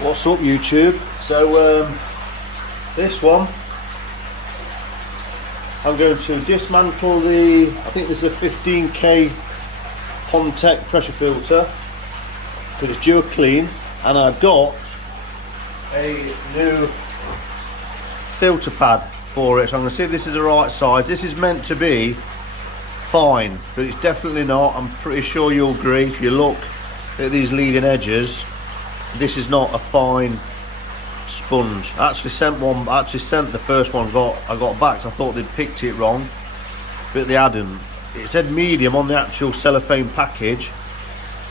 What's up YouTube? So this one I'm going to dismantle the, I think this is a 15k Pontec pressure filter because it's due a clean, and I've got a new filter pad for it, so I'm going to see if this is the right size. This is meant to be fine, but it's definitely not. I'm pretty sure you'll agree if you look at these leading edges. This is not a fine sponge. I actually sent the first one I got back, so I thought they'd picked it wrong, but they hadn't. It said medium on the actual cellophane package,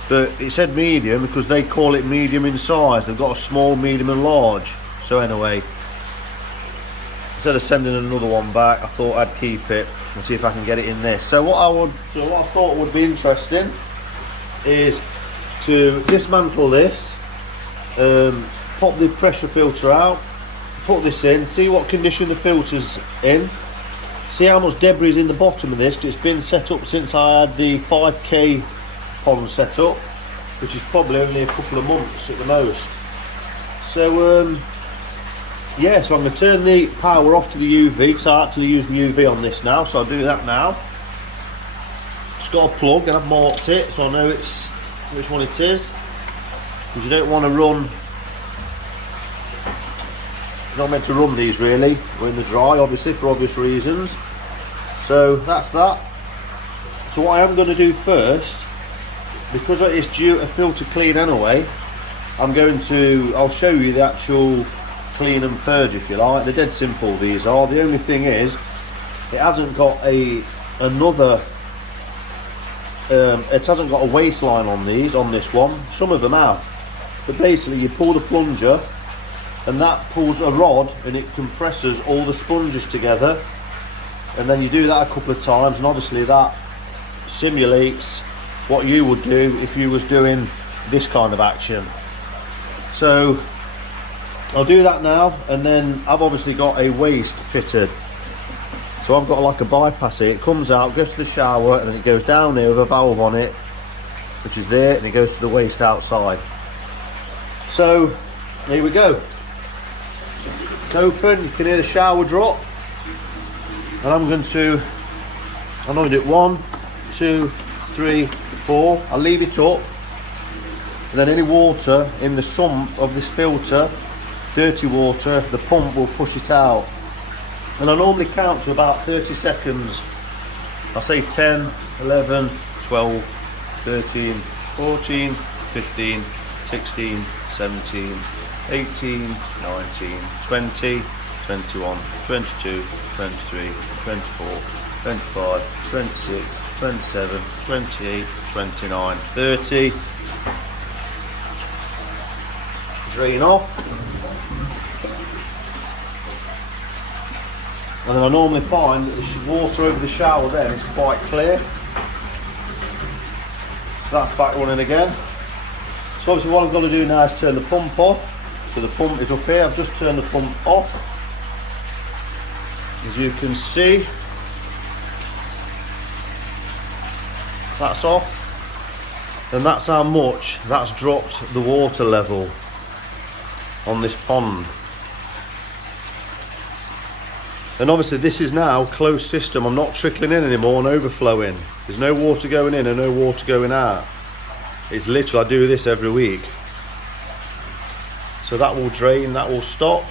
but it said medium because they call it medium in size. They've got a small, medium and large. So anyway, instead of sending another one back, I thought I'd keep it and see if I can get it in this. So what I thought would be interesting is to dismantle this, pop the pressure filter out, put this in, see what condition the filter's in, see how much debris is in the bottom of this, because it's been set up since I had the 5k pond set up, which is probably only a couple of months at the most. So yeah, so I'm going to turn the power off to the UV, because I actually use the UV on this now, so I'll do that now. Just got a plug and I've marked it so I know which one it is, because you don't want to run, you're not meant to run these really, we're in the dry obviously for obvious reasons. So that's that. So what I am going to do first, because it's due a filter clean anyway, I'll show you the actual clean and purge if you like. They're dead simple, these are. The only thing is it hasn't got a waistline on this one. Some of them have, but basically you pull the plunger and that pulls a rod and it compresses all the sponges together, and then you do that a couple of times, and obviously that simulates what you would do if you was doing this kind of action. So I'll do that now, and then I've obviously got a waste fitted, so I've got like a bypass here. It comes out, goes to the shower, and then it goes down here with a valve on it, which is there, and it goes to the waste outside. So here we go. It's open, you can hear the shower drop, and I'm going to do it 1, 2, 3, 4. I'll leave it up, and then any water in the sump of this filter, dirty water, the pump will push it out. And I normally count to about 30 seconds. I'll say 10, 11, 12, 13, 14, 15, 16, 17, 18, 19, 20, 21, 22, 23, 24, 25, 26, 27, 28, 29, 30. Drain off. And then I normally find that the water over the shower then is quite clear. So that's back running again. So obviously what I've got to do now is turn the pump off. So the pump is up here. I've just turned the pump off. As you can see, that's off. And that's how much that's dropped the water level on this pond. And obviously this is now closed system. I'm not trickling in anymore and overflowing. There's no water going in and no water going out. It's literally, I do this every week. So that will drain, that will stop.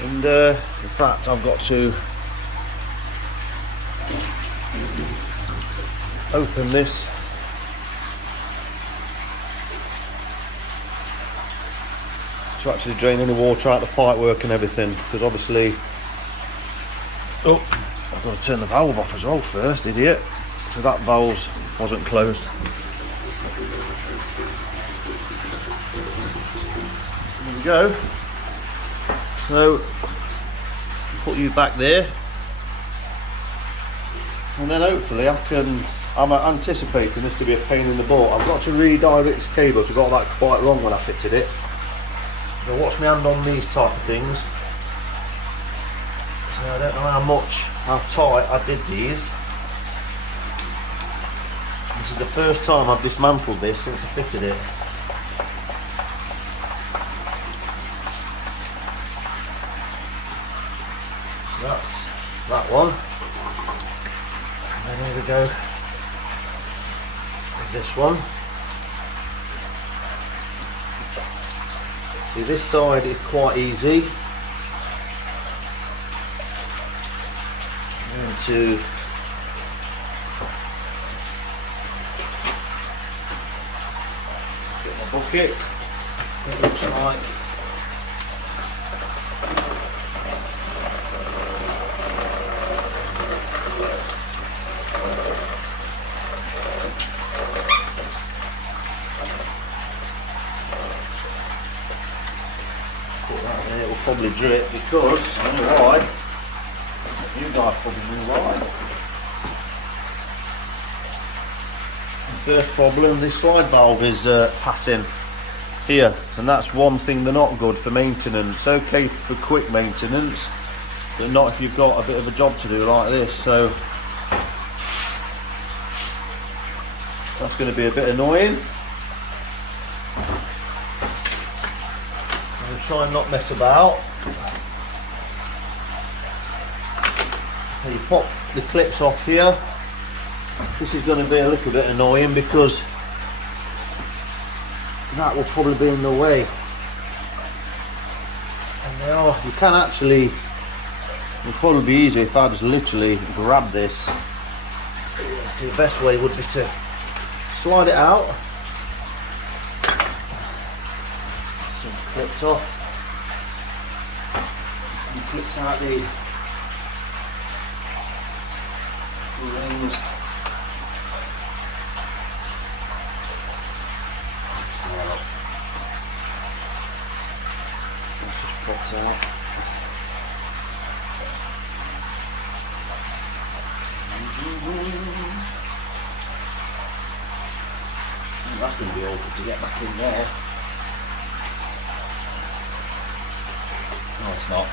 And in fact, I've got to open this. To actually drain any water out the pipework and everything, because obviously, oh, I've got to turn the valve off as well first, idiot. So that valve wasn't closed. There we go. So put you back there, and then hopefully I'm anticipating this to be a pain in the butt. I've got to redirect this cable, I got that quite wrong when I fitted it. Now watch my hand on these type of things. So I don't know how tight I did these. This is the first time I've dismantled this since I fitted it. to go with this one. See, this side is quite easy. I'm going to get my bucket. It looks like it will probably drip because, I don't know why, you guys probably know why. The first problem, this slide valve is passing here, and that's one thing they're not good for maintenance. Okay for quick maintenance, but not if you've got a bit of a job to do like this, so that's going to be a bit annoying. Try and not mess about. And you pop the clips off here. This is going to be a little bit annoying because that will probably be in the way. And they are, you can actually, it would probably be easier if I just literally grab this. The best way would be to slide it out. Some clips off. And clips out the rings. Just popped out. That's going to be awkward to get back in there. No, it's not.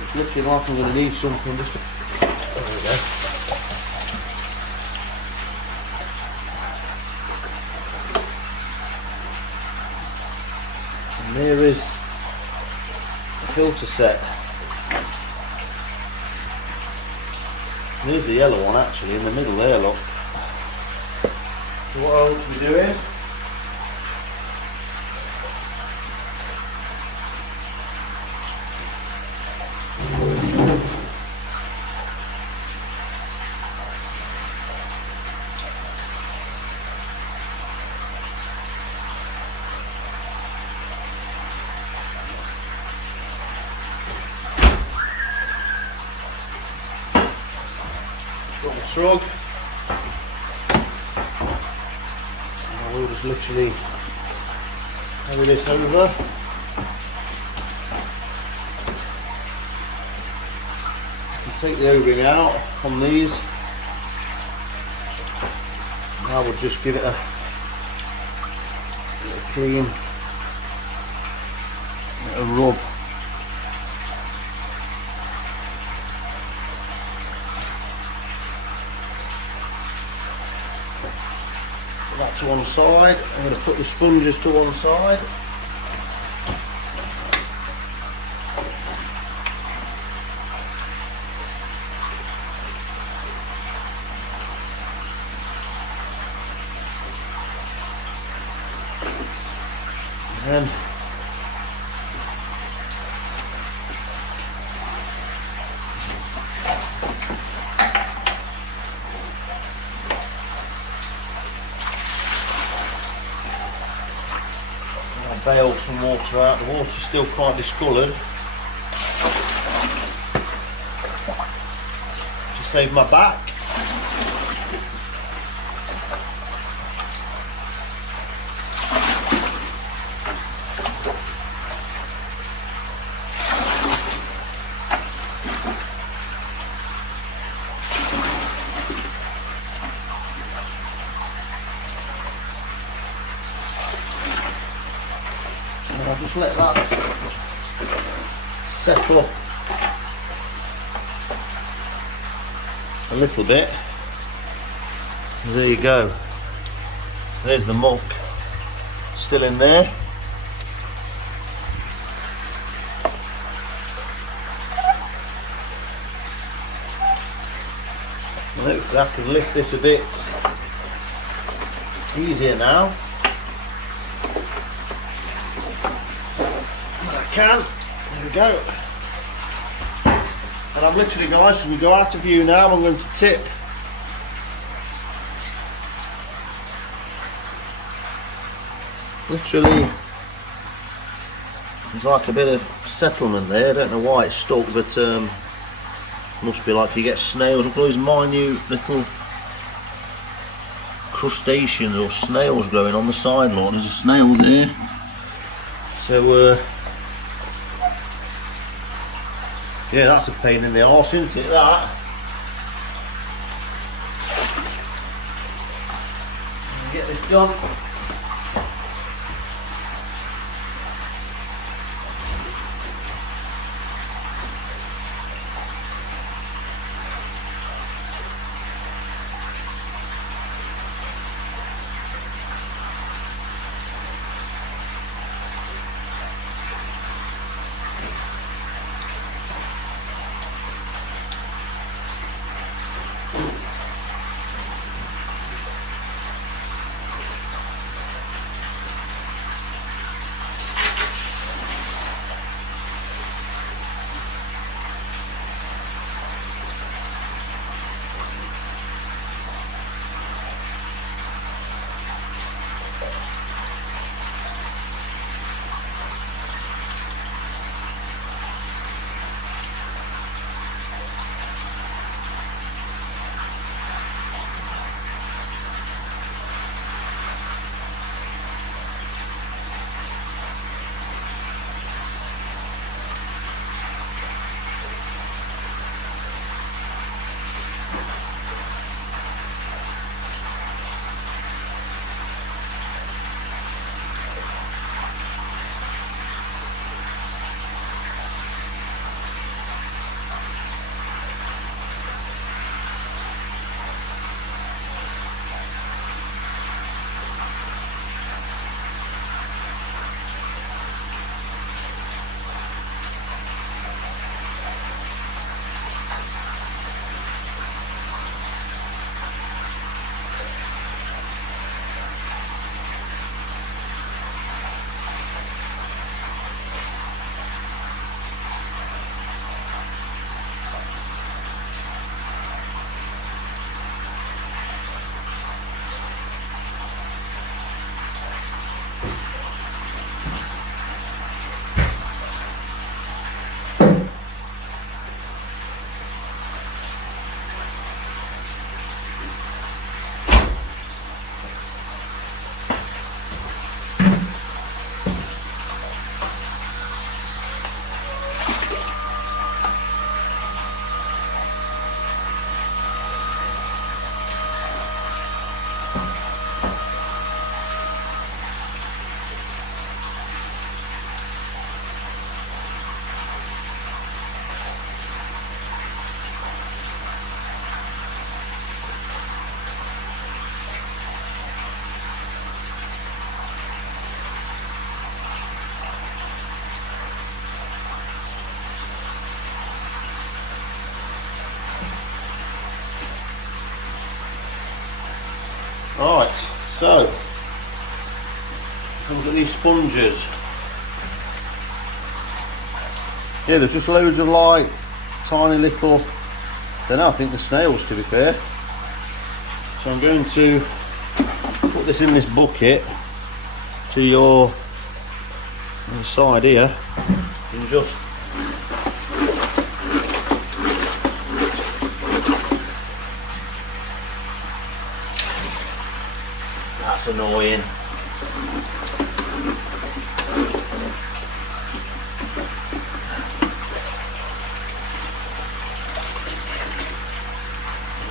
It's looking like I'm going to need something just to... There we go. And there is the filter set. There's the yellow one actually in the middle there, look. So what else are we doing? Got the shrug. Now we'll just literally carry this over. Take the O-ring out on these. Now we'll just give it a clean, a rub. That to one side. I'm going to put the sponges to one side. And then bail some water out. The water's still quite discoloured. To save my back. I'll just let that settle a little bit. There you go. There's the muck still in there. And hopefully I can lift this a bit easier now. I can. There we go. And I'm literally, guys, as we go out of view now, I'm going to tip literally. There's like a bit of settlement there. I don't know why it's stuck, but must be like you get snails. Look at those minute little crustaceans or snails growing on the side. Look, there's a snail there. So yeah, that's a pain in the arse, isn't it, that? Get this done. Right, so look at these sponges. Yeah, there's just loads of like tiny little, I don't know, I think the snails, to be fair. So I'm going to put this in this bucket to your side here and just that's annoying.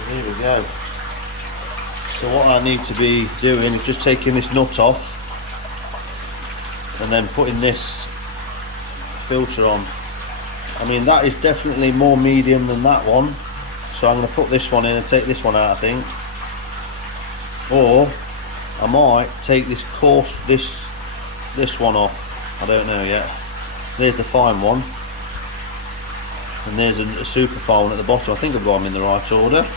Here we go. So what I need to be doing is just taking this nut off and then putting this filter on. I mean, that is definitely more medium than that one, so I'm going to put this one in and take this one out, I think. Or I might take this coarse, this one off. I don't know yet. There's the fine one, and there's a super fine one at the bottom. I think I've got them in the right order.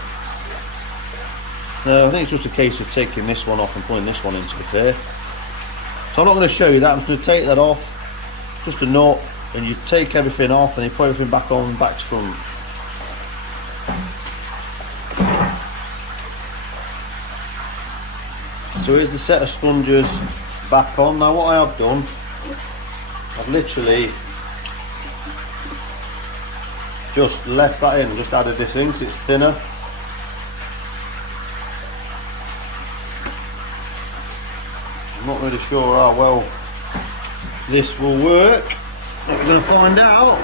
No, I think it's just a case of taking this one off and putting this one in, to be fair. So I'm not going to show you that, I'm just going to take that off, just a nut, and you take everything off and you put everything back on, back to front. So here's the set of sponges back on. Now what I have done, I've literally just left that in, just added this in because it's thinner. I'm not really sure how well this will work, but we're going to find out.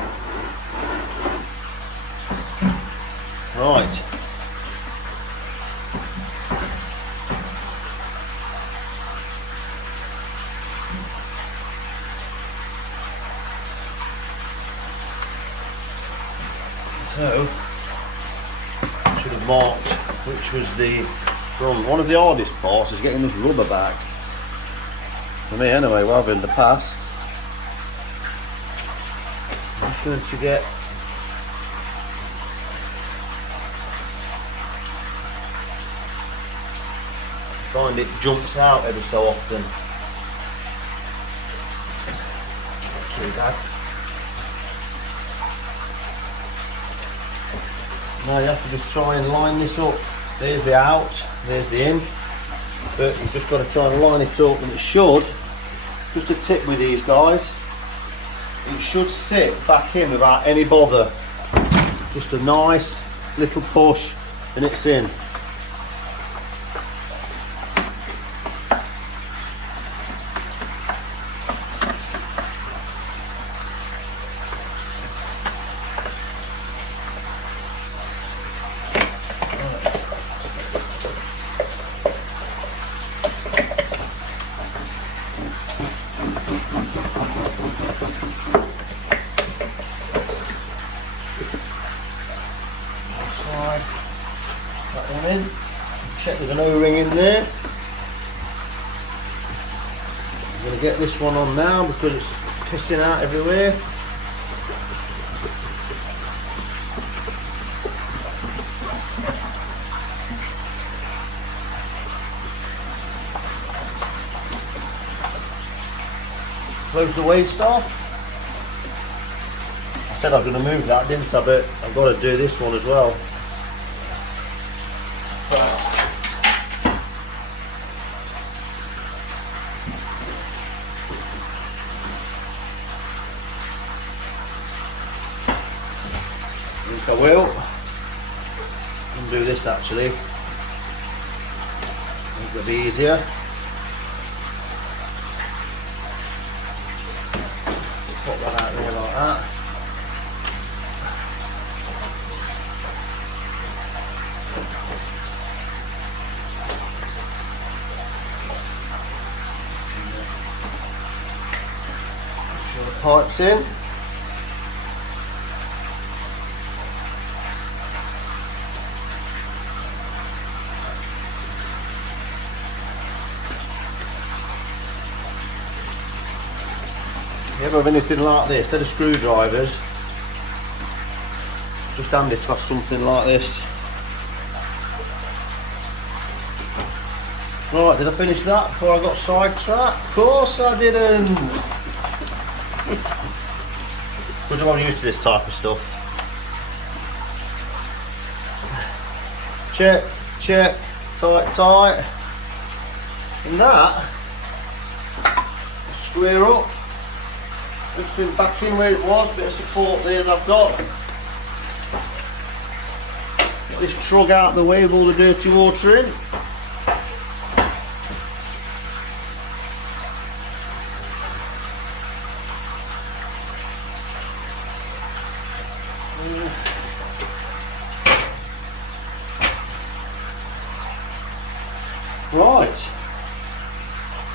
Right. So, I should have marked which was the front. One of the hardest parts is getting this rubber back. For me anyway, rather in the past. I'm just going to get find it jumps out every so often. Not too bad. Now you have to just try and line this up. There's the out, there's the in. But you've just got to try and line it up, and it should, just a tip with these guys, it should sit back in without any bother. Just a nice little push and it's in. That one in. Check there's an O-ring in there. I'm going to get this one on now because it's pissing out everywhere. Close the waste off. I said I was going to move that, didn't I? But I've got to do this one as well. I think I will. I'll do this actually. It'll be easier. Put that out there like that. Make sure the pipe's in. If you ever have anything like this, instead of screwdrivers, just handy to have something like this. Right, did I finish that before I got sidetracked? Of course I didn't! Good job I'm used to this type of stuff. Check, check, tight, tight. And that, square up. Everything back in where it was, bit of support there that I've got. Get this trug out of the way with all the dirty water in. Right.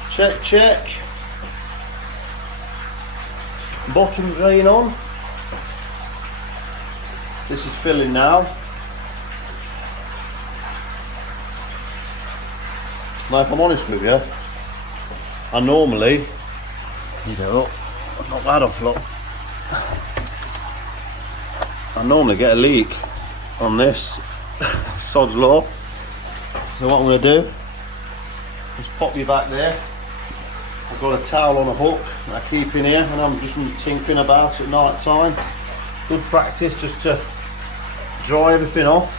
Check, check. Bottom drain on. This is filling now. Now if I'm honest with you, I normally, knock that off, look. I normally get a leak on this sod's law. So what I'm going to do, just pop you back there. I've got a towel on a hook that I keep in here, and I'm just tinkering about at night time. Good practice just to dry everything off.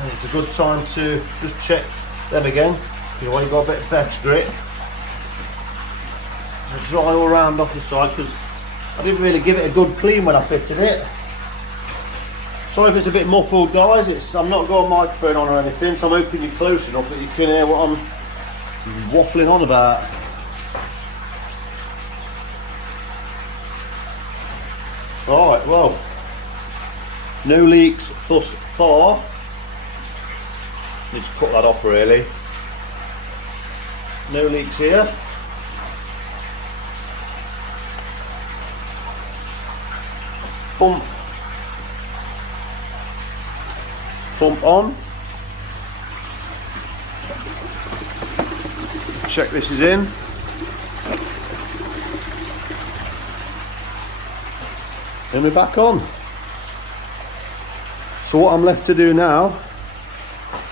And it's a good time to just check them again. You know, you've got a bit of better grit. And dry all around off the side, because I didn't really give it a good clean when I fitted it. Sorry if it's a bit muffled, guys. I'm not got a microphone on or anything, so I'm hoping you're close enough that you can hear what I'm waffling on about. Alright, well, no leaks thus far. Need to cut that off really. No leaks here. Pump on. Check this is in. And we're back on. So what I'm left to do now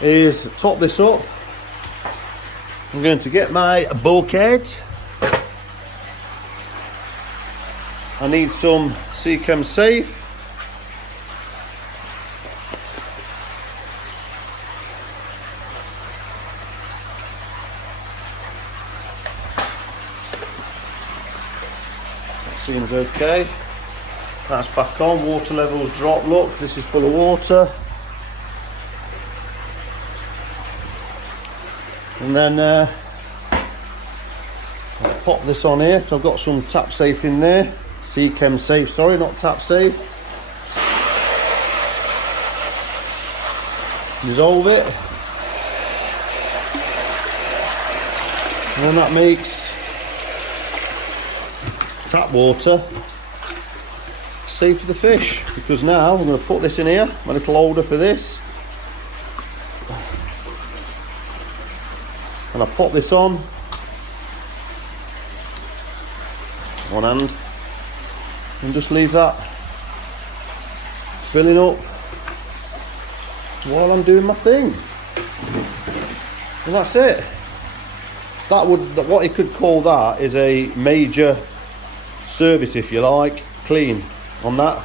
is top this up. I'm going to get my bulkhead. I need some Seachem Safe. That seems okay. That's back on. Water levels drop. Look, this is full of water. And then I'll pop this on here. So I've got some tap safe in there. Seachem Safe, sorry, not tap safe. Dissolve it. And then that makes tap water safe for the fish. Because now I'm going to put this in here, my little holder for this. And I pop this on one hand and just leave that filling up while I'm doing my thing, and that's it. That would, what you could call that is a major service, if you like, clean on that.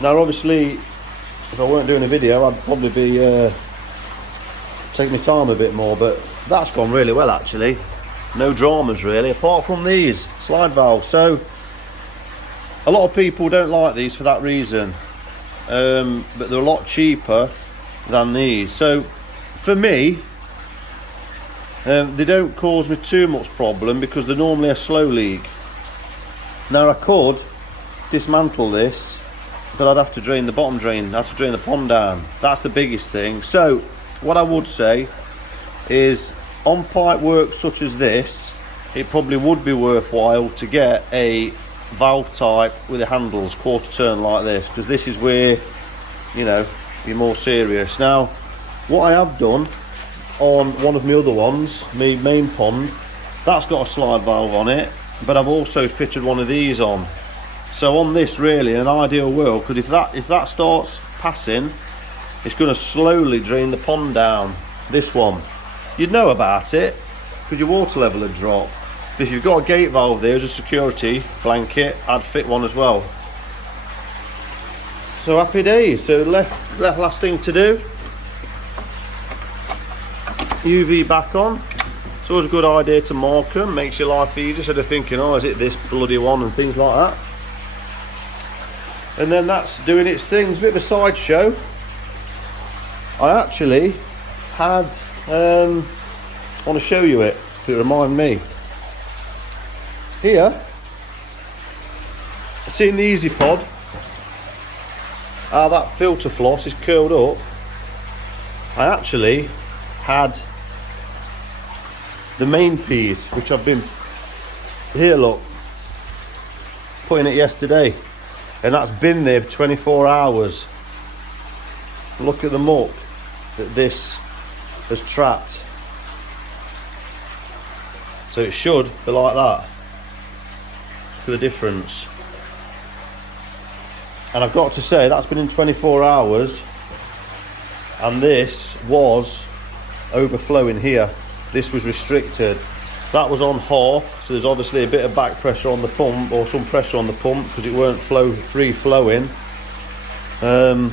Now obviously if I weren't doing a video I'd probably be take my time a bit more, but that's gone really well actually. No dramas really, apart from these slide valves. So a lot of people don't like these for that reason, but they're a lot cheaper than these. So for me, they don't cause me too much problem because they're normally a slow leak. Now I could dismantle this, but I'd have to drain the bottom drain, I'd have to drain the pond down. That's the biggest thing. So what I would say is, on pipe work such as this, it probably would be worthwhile to get a valve type with the handles quarter turn like this, because this is where, you know, you're more serious. Now what I have done on one of my other ones, my main pond, that's got a slide valve on it, but I've also fitted one of these on. So on this, really, in an ideal world, because if that starts passing, it's going to slowly drain the pond down. This one, you'd know about it because your water level would drop. But if you've got a gate valve there as a security blanket, I'd fit one as well. So happy days. So last thing to do, UV back on. It's always a good idea to mark them, makes your life easier instead of thinking, oh, is it this bloody one, and things like that. And then that's doing its thing. It's a bit of a sideshow. I actually had, I want to show you it, to remind me. Here, seeing the Easy Pod, how that filter floss is curled up. I actually had the main piece, which I've been, here look, putting it yesterday, and that's been there for 24 hours. Look at the muck that this has trapped. So it should be like that. Look at the difference. And I've got to say, that's been in 24 hours, and this was overflowing here. This was restricted. That was on half, so there's obviously a bit of back pressure on the pump, or some pressure on the pump, because it weren't free flowing. So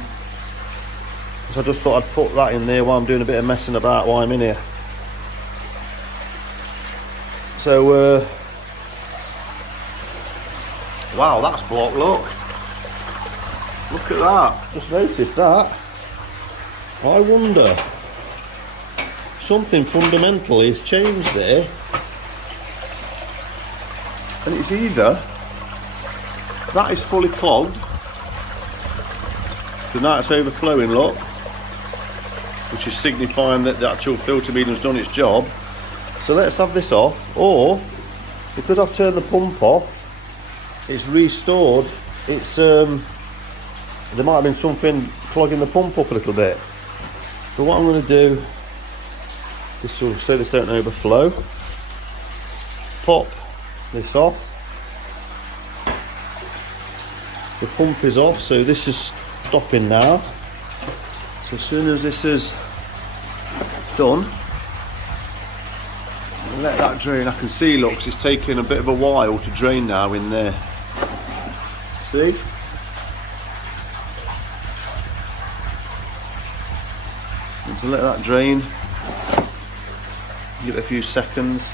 I just thought I'd put that in there while I'm doing a bit of messing about while I'm in here. So, wow, that's blocked, look. Look at that, just noticed that. I wonder, something fundamentally has changed there. And it's either, that is fully clogged, so now it's overflowing, look, which is signifying that the actual filter medium's done its job. So let's have this off, or, because I've turned the pump off, it's restored, it's, there might have been something clogging the pump up a little bit. So what I'm going to do, this will so this don't overflow, pop this off. The pump is off, so this is stopping now. So as soon as this is done, let that drain. I can see, look, it's taking a bit of a while to drain now in there. See? And to let that drain, give it a few seconds,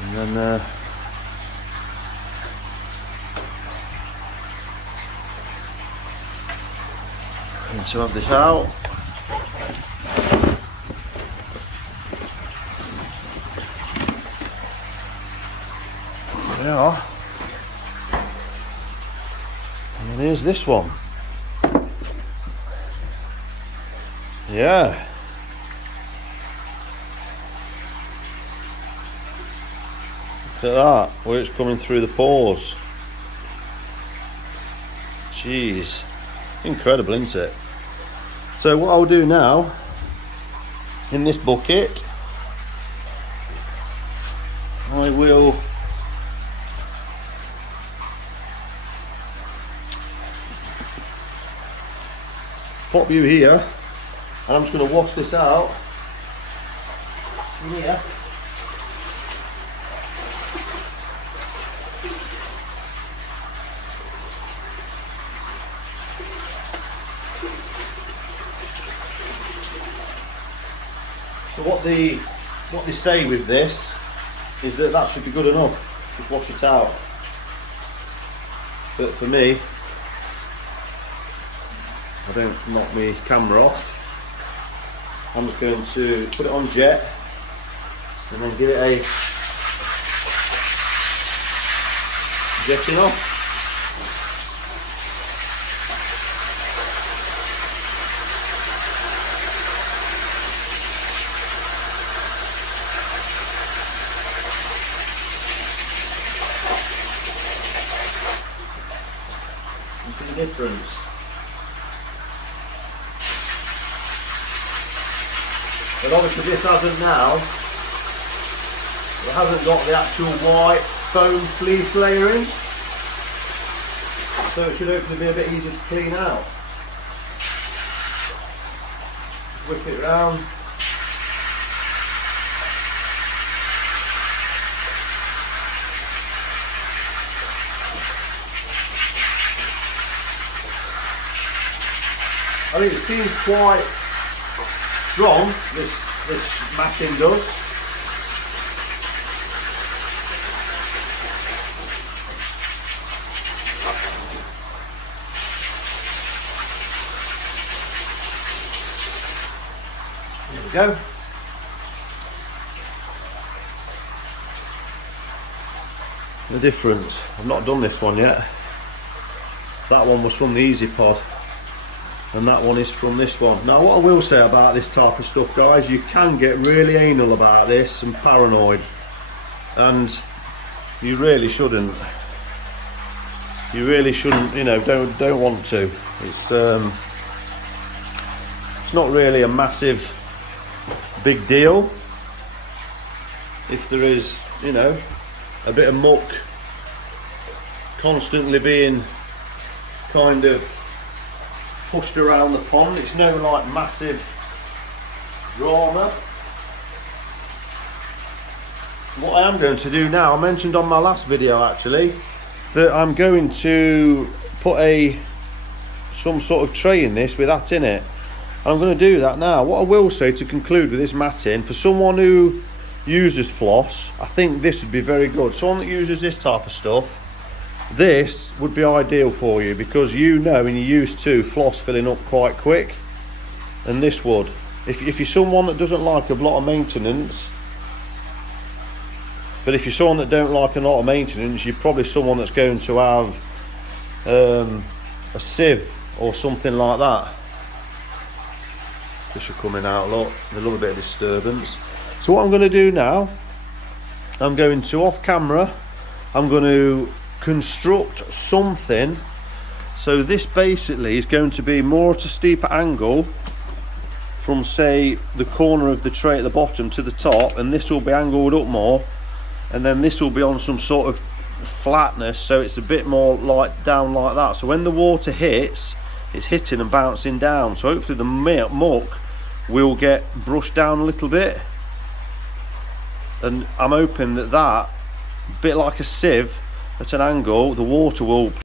and then and to have this out. There we are. And then here's this one. Yeah. Look at that, where it's coming through the pores. Jeez. Incredible, isn't it? So what I'll do now, in this bucket, I will pop you here, and I'm just going to wash this out in here. So what they say with this is that that should be good enough. Just wash it out. But for me, I don't knock my camera off. I'm just going to put it on jet and then give it a jetting off. You see the difference? But obviously this hasn't now, it hasn't got the actual white foam fleece layering, so it should hopefully be a bit easier to clean out. Whip it round. I think it seems quite strong, this matching does. There we go. The difference, I've not done this one yet. That one was from the Easy Pod, and that one is from this one. Now what I will say about this type of stuff, guys, you can get really anal about this and paranoid, and you really shouldn't. You really shouldn't, you know, don't want to. It's not really a massive big deal if there is, you know, a bit of muck constantly being kind of pushed around the pond. It's no like massive drama. What I am going to do now, I mentioned on my last video actually that I'm going to put some sort of tray in this with that in it. And I'm going to do that now. What I will say to conclude with this matting, for someone who uses floss, I think this would be very good. Someone that uses this type of stuff, this would be ideal for you, because you know and you're used to floss filling up quite quick, and this would. If you're someone that doesn't like a lot of maintenance, but if you're someone that don't like a lot of maintenance, you're probably someone that's going to have a sieve or something like that. Fish are coming out, look, a little bit of disturbance. So what I'm going to do now, I'm going to, off camera, I'm going to construct something. So this basically is going to be more at a steeper angle from, say, the corner of the tray at the bottom to the top, and this will be angled up more, and then this will be on some sort of flatness, so it's a bit more like down like that. So when the water hits, it's hitting and bouncing down, so hopefully the muck will get brushed down a little bit, and I'm hoping that a bit like a sieve at an angle, the water will